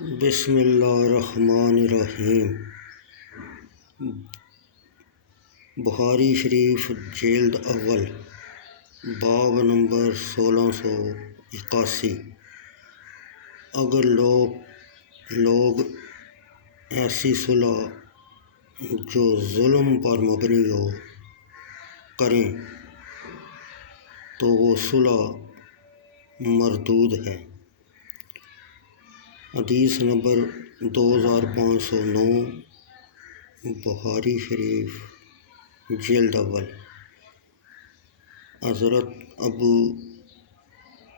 بسم اللہ الرحمن الرحیم۔ بخاری شریف جلد اول، باب نمبر 1681۔ اگر لوگ ایسی صلح جو ظلم پر مبنی ہو کریں تو وہ صلح مردود ہے۔ حدیث نمبر 2509، بخاری شریف جلد اول۔ حضرت ابو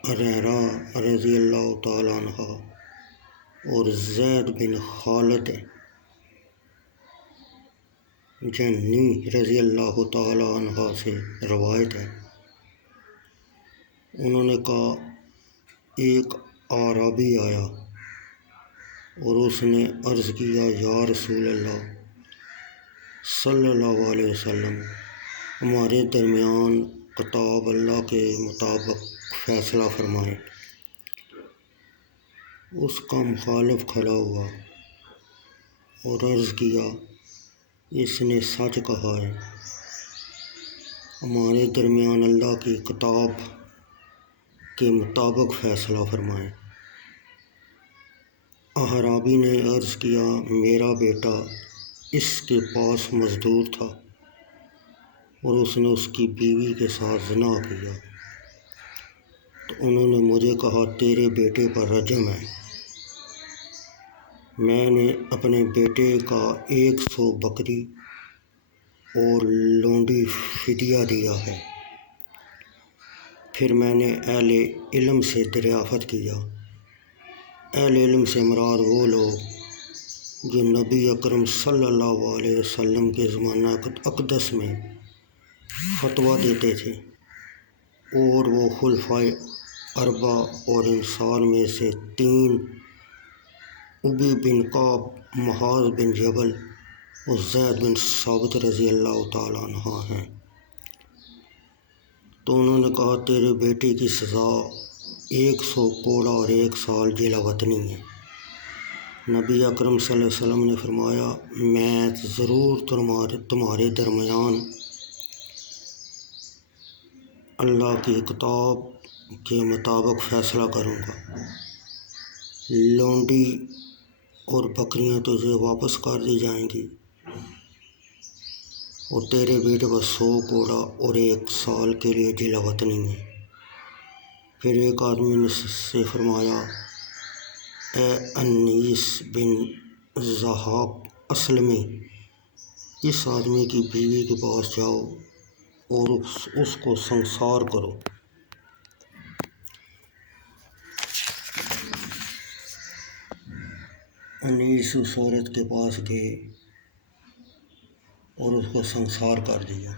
ہریرہ رضی اللہ تعالیٰ عنہ اور زید بن خالد جہنی رضی اللہ تعالیٰ عنہ سے روایت ہے، انہوں نے کہا ایک اعرابی آیا اور اس نے عرض کیا، یا رسول اللہ صلی اللہ علیہ وسلم، ہمارے درمیان کتاب اللہ کے مطابق فیصلہ فرمائیں۔ اس کا مخالف کھڑا ہوا اور عرض کیا، اس نے سچ کہا ہے، ہمارے درمیان اللہ کی کتاب کے مطابق فیصلہ فرمائیں۔ اعرابی نے عرض کیا، میرا بیٹا اس کے پاس مزدور تھا اور اس نے اس کی بیوی کے ساتھ زنا کیا، تو انہوں نے مجھے کہا تیرے بیٹے پر رجم ہے۔ میں نے اپنے بیٹے کا 100 بکری اور لونڈی فدیہ دیا ہے۔ پھر میں نے اہل علم سے دریافت کیا۔ اہل علم سے مراد وہ لوگ جو نبی اکرم صلی اللہ علیہ وسلم کے زمانہ اقدس میں فتویٰ دیتے تھے، اور وہ خلفائے اربعہ اور انصار میں سے 3 ابی بن کعب، معاذ بن جبل اور زید بن ثابت رضی اللہ تعالیٰ عنہ ہیں۔ تو انہوں نے کہا تیرے بیٹے کی سزا 100 کوڑا اور 1 سال جیل وطنی ہے۔ نبی اکرم صلی اللہ علیہ وسلم نے فرمایا، میں ضرور تمہارے درمیان اللہ کی کتاب کے مطابق فیصلہ کروں گا۔ لونڈی اور بکریاں تجھے واپس کر دی جائیں گی اور تیرے بیٹے پر 100 کوڑا اور 1 سال کے لیے جیل وطنی ہے۔ پھر ایک آدمی نے سے فرمایا، اے انیس بن ضحاک اسلمی، اس آدمی کی بیوی کے پاس جاؤ اور اس کو سنسار کرو۔ انیس اس عورت کے پاس گئے اور اس کو سنسار کر دیا۔